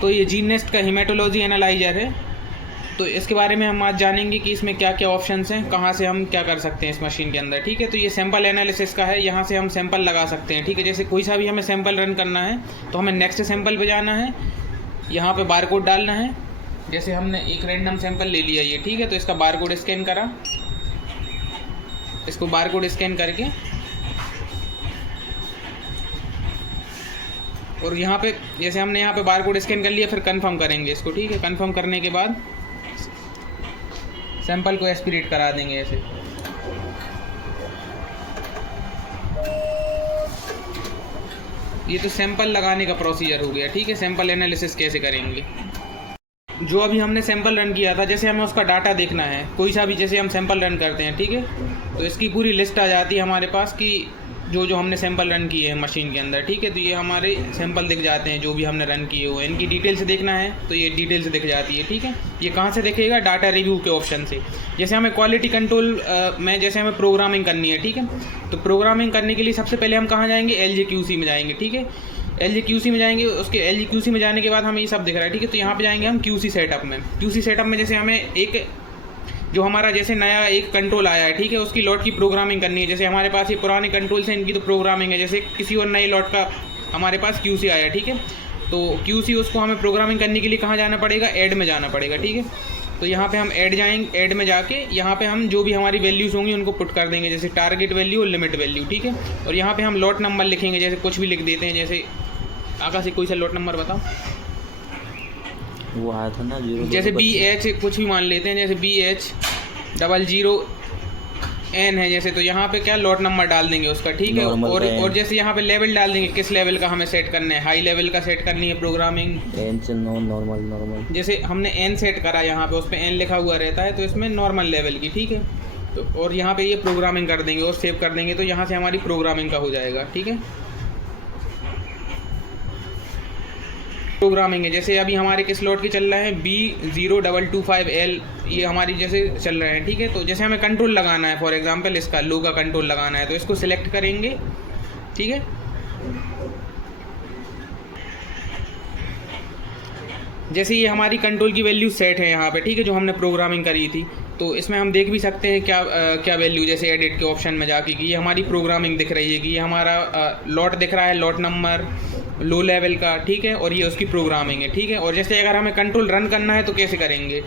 तो ये जीनेस्ट का हेमेटोलॉजी एनालाइजर है। तो इसके बारे में हम आज जानेंगे कि इसमें क्या क्या ऑप्शंस हैं, कहाँ से हम क्या कर सकते हैं इस मशीन के अंदर। ठीक है, तो ये सैंपल एनालिसिस का है, यहाँ से हम सैंपल लगा सकते हैं। ठीक है, जैसे कोई सा भी हमें सैंपल रन करना है तो हमें नेक्स्ट सैंपल पे जाना है, यहाँ पे बारकोड डालना है। जैसे हमने एक रैंडम सैंपल ले लिया ये, ठीक है, तो इसका बारकोड स्कैन करा, इसको बारकोड स्कैन करके और यहाँ पे जैसे हमने यहाँ पे बारकोड स्कैन कर लिया, फिर कंफर्म करेंगे इसको। ठीक है, कंफर्म करने के बाद सैंपल को एस्पिरेट करा देंगे ऐसे। ये तो सैंपल लगाने का प्रोसीजर हो गया। ठीक है, सैंपल एनालिसिस कैसे करेंगे। जो अभी हमने सैंपल रन किया था, जैसे हमें उसका डाटा देखना है, कोई सा भी जैसे हम सैंपल रन करते हैं, ठीक है, तो इसकी पूरी लिस्ट आ जाती है हमारे पास कि जो जो हमने सैंपल रन किए हैं मशीन के अंदर। ठीक है, तो ये हमारे सैंपल दिख जाते हैं जो भी हमने रन किए हुए। इनकी डिटेल से देखना है तो ये डिटेल से दिख जाती है। ठीक है, ये कहाँ से दिखेगा, डाटा रिव्यू के ऑप्शन से। जैसे हमें क्वालिटी कंट्रोल में जैसे हमें प्रोग्रामिंग करनी है, ठीक है, तो प्रोग्रामिंग करने के लिए सबसे पहले हम कहाँ जाएंगे, LJQC में जाएंगे। ठीक है, LJQC में जाएंगे, उसके LJQC में जाने के बाद हमें ये सब दिख रहा है। ठीक है, तो यहाँ पे जाएंगे हम QC सेटअप में। QC सेटअप में जैसे हमें एक जो हमारा जैसे नया एक कंट्रोल आया है, ठीक है, उसकी लॉट की प्रोग्रामिंग करनी है। जैसे हमारे पास ये पुराने कंट्रोल्स हैं, इनकी तो प्रोग्रामिंग है। जैसे किसी और नए लॉट का हमारे पास QC आया, ठीक है, तो QC उसको हमें प्रोग्रामिंग करने के लिए कहाँ जाना पड़ेगा, ऐड में जाना पड़ेगा। ठीक है, तो यहाँ पे हम ऐड जाएंगे, ऐड में जाके यहाँ पे हम जो भी हमारी वैल्यूज़ होंगी उनको पुट कर देंगे, जैसे टारगेट वैल्यू और लिमिट वैल्यू। ठीक है, और यहाँ पे हम लॉट नंबर लिखेंगे, जैसे कुछ भी लिख देते हैं। जैसे आकाश से कोई सा लॉट नंबर बताओ, वो आया था ना 0, जैसे BH कुछ भी मान लेते हैं, जैसे BH00N है जैसे, तो यहाँ पे क्या लॉट नंबर डाल देंगे उसका। ठीक है, और जैसे यहाँ पे लेवल डाल देंगे, किस लेवल का हमें सेट करना है, हाई लेवल का सेट करनी है प्रोग्रामिंग। N से नॉर्मल जैसे हमने N सेट करा, यहाँ पे उस पर N लिखा हुआ रहता है, तो इसमें नॉर्मल लेवल की। ठीक है, तो और यहाँ पे ये प्रोग्रामिंग कर देंगे और सेव कर देंगे, तो यहाँ से हमारी प्रोग्रामिंग का हो जाएगा। ठीक है, प्रोग्रामिंग है। जैसे अभी हमारे किस लॉट की चल रहा है, B0225L, ये हमारी जैसे चल रहे हैं। ठीक है, तो जैसे हमें कंट्रोल लगाना है, फॉर एग्जांपल इसका लो का कंट्रोल लगाना है, तो इसको सिलेक्ट करेंगे। ठीक है, जैसे ये हमारी कंट्रोल की वैल्यू सेट है यहाँ पे, ठीक है, जो हमने प्रोग्रामिंग करी थी, तो इसमें हम देख भी सकते हैं क्या वैल्यू, जैसे एडिट के ऑप्शन में जाके कि ये हमारी प्रोग्रामिंग दिख रही है कि ये हमारा लॉट दिख रहा है, लॉट नंबर लो लेवल का। ठीक है, और ये उसकी प्रोग्रामिंग है। ठीक है, और जैसे अगर हमें कंट्रोल रन करना है तो कैसे करेंगे,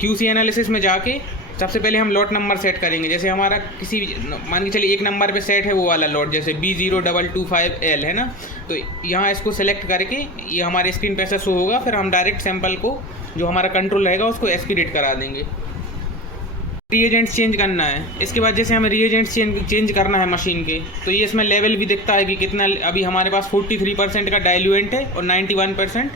QC एनालिसिस में जाके सबसे पहले हम लॉट नंबर सेट करेंगे। जैसे हमारा किसी मान के चलिए एक नंबर पे सेट है वो वाला लॉट, जैसे B0225L है ना, तो यहाँ इसको सेलेक्ट करके ये हमारे स्क्रीन पे ऐसा शो होगा। फिर हम डायरेक्ट सैंपल को जो हमारा कंट्रोल रहेगा उसको एस्पिरेट करा देंगे। रिएजेंट्स चेंज करना है, इसके बाद जैसे हमें रिएजेंट्स चेंज करना है मशीन के, तो ये इसमें लेवल भी दिखता है कि कितना। अभी हमारे पास 43% का डाइल्यूएंट है और 91%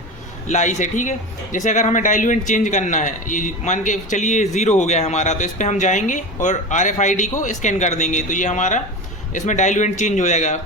लाइस है। ठीक है, जैसे अगर हमें डाइल्यूएंट चेंज करना है, ये मान के चलिए 0 हो गया है हमारा, तो इस पर हम जाएंगे और RFID को स्कैन कर देंगे, तो ये हमारा इसमें डाइल्यूएंट चेंज हो जाएगा।